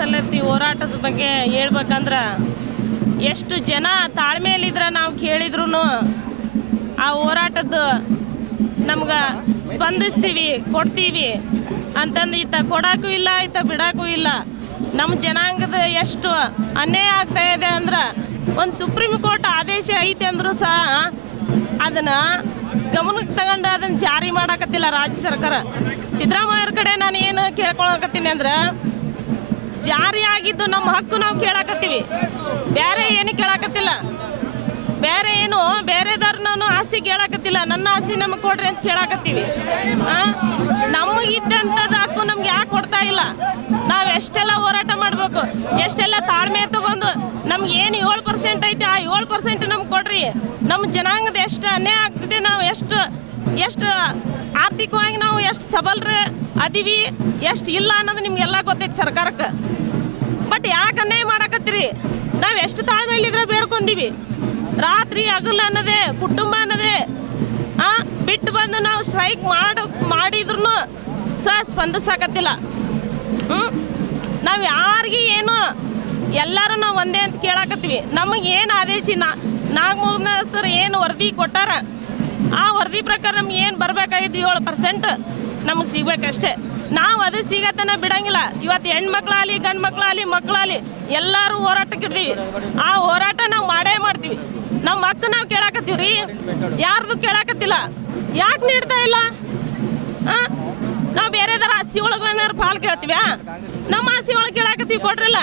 ಹೋರಾಟದ ಬಗ್ಗೆ ಹೇಳ್ಬೇಕಂದ್ರೆ ಎಷ್ಟು ಜನ ತಾಳ್ಮೆಯಲ್ಲಿದ್ರೆ ನಾವು ಕೇಳಿದ್ರು ಆ ಹೋರಾಟದ ನಮ್ಗೆ ಸ್ಪಂದಿಸ್ತೀವಿ, ಕೊಡ್ತೀವಿ. ಅಂತಂದು ಈತ ಕೊಡೋಕ್ಕೂ ಇಲ್ಲ, ಈತ ಬಿಡೋಕ್ಕೂ ಇಲ್ಲ. ನಮ್ಮ ಜನಾಂಗದ ಎಷ್ಟು ಅನ್ಯಾಯ ಆಗ್ತಾ ಇದೆ ಅಂದ್ರೆ ಒಂದು ಸುಪ್ರೀಂ ಕೋರ್ಟ್ ಆದೇಶ ಐತೆ ಅಂದರೂ ಸಹ ಅದನ್ನು ಗಮನಕ್ಕೆ ತಗೊಂಡು ಅದನ್ನು ಜಾರಿ ಮಾಡಕತ್ತಿಲ್ಲ ರಾಜ್ಯ ಸರ್ಕಾರ. ಸಿದ್ದರಾಮಯ್ಯರ ಕಡೆ ನಾನು ಏನು ಕೇಳ್ಕೊಳಕತ್ತೀನಿ ಅಂದ್ರೆ ಜಾರಿ ಆಗಿದ್ದು ನಮ್ಮ ಹಕ್ಕು ನಾವು ಕೇಳಾಕತ್ತೀವಿ. ಬೇರೆ ಏನು ಕೇಳಾಕತ್ತಿಲ್ಲ. ಬೇರೆ ಏನು, ಬೇರೆದವ್ರನ್ನ ಆಸ್ತಿ ಕೇಳಾಕತ್ತಿಲ್ಲ. ನನ್ನ ಆಸ್ತಿ ನಮಗೆ ಕೊಡ್ರಿ ಅಂತ ಕೇಳಾಕತ್ತೀವಿ. ನಮಗಿದ್ದಂಥದ್ದು ಹಕ್ಕು ನಮ್ಗೆ ಯಾಕೆ ಕೊಡ್ತಾ ಇಲ್ಲ? ನಾವು ಎಷ್ಟೆಲ್ಲ ಹೋರಾಟ ಮಾಡಬೇಕು? ಎಷ್ಟೆಲ್ಲ ತಾಳ್ಮೆ ತಗೊಂಡು ನಮ್ಗೆ ಏನು ಏಳು ಪರ್ಸೆಂಟ್ ಐತೆ, ಆ ಏಳು ಪರ್ಸೆಂಟ್ ನಮ್ಗೆ ಕೊಡ್ರಿ. ನಮ್ಮ ಜನಾಂಗದ ಎಷ್ಟು ಅನ್ಯಾಯ ಆಗ್ತಿದೆ, ನಾವು ಎಷ್ಟು ಎಷ್ಟು ಆರ್ಥಿಕವಾಗಿ ನಾವು ಎಷ್ಟು ಸಬಲ್ರ ಅದೀವಿ, ಎಷ್ಟು ಇಲ್ಲ ಅನ್ನೋದು ನಿಮ್ಗೆಲ್ಲ ಗೊತ್ತೈತೆ ಸರ್ಕಾರಕ್ಕೆ. ಬಟ್ ಯಾಕೆ ಅನ್ಯಾಯ ಮಾಡಕತ್ತೀರಿ? ನಾವು ಎಷ್ಟು ತಾಳ್ಮೆಯಲ್ಲಿದ್ರೆ ಬೇಡ್ಕೊಂಡಿವಿ. ರಾತ್ರಿ ಹಗಲು ಅನ್ನೋದೇ, ಕುಟುಂಬ ಅನ್ನೋದೇ, ಆ, ಬಿಟ್ಟು ಬಂದು ನಾವು ಸ್ಟ್ರೈಕ್ ಮಾಡಿ ಮಾಡಿದ್ರು ಸಹ ಸ್ಪಂದಿಸಾಕತ್ತಿಲ್ಲ. ಹ್ಞೂ ನಾವು ಯಾರಿಗೆ ಏನು ಎಲ್ಲರೂ ನಾವು ಒಂದೇ ಅಂತ ಕೇಳಾಕತ್ತೀವಿ. ನಮಗೆ ಏನು ಆದೇಶ ನಾ ನಾಗಮೋಹನ ಏನು ವರದಿ ಕೊಟ್ಟಾರ? ಆ ವರದಿ ಪ್ರಕಾರ ನಮ್ಗೆ ಏನು ಬರಬೇಕಾಗಿದ್ದು ಏಳು ಪರ್ಸೆಂಟ್ ನಮಗೆ ಸಿಗ್ಬೇಕಷ್ಟೇ ನಾವು ಅದು ಸಿಗತನ ಬಿಡಂಗಿಲ್ಲ. ಇವತ್ತು ಹೆಣ್ಮಕ್ಳಾಗಲಿ ಗಂಡು ಮಕ್ಳಾಗಲಿ ಮಕ್ಕಳಾಗಲಿ ಎಲ್ಲರೂ ಹೋರಾಟಕ್ಕೆ ಇರ್ತೀವಿ. ಆ ಹೋರಾಟ ನಾವು ಮಾಡೇ ಮಾಡ್ತೀವಿ. ನಮ್ಮ ಹಕ್ಕು ನಾವು ಕೇಳಾಕತ್ತೀವಿ ರೀ ಯಾರ್ದು ಕೇಳಾಕತ್ತಿಲ್ಲ. ಯಾಕೆ ನೀಡ್ತಾ ಇಲ್ಲ? ಹಾಂ ನಾವು ಬೇರೆದಾರ ಆಸ್ತಿ ಒಳಗೆ ಏನಾರು ಪಾಲು ಕೇಳ್ತೀವ್ಯಾ? ನಮ್ಮ ಆಸ್ತಿ ಒಳಗೆ ಕೇಳಾಕತ್ತೀವಿ ಕೊಡ್ರಲ್ಲ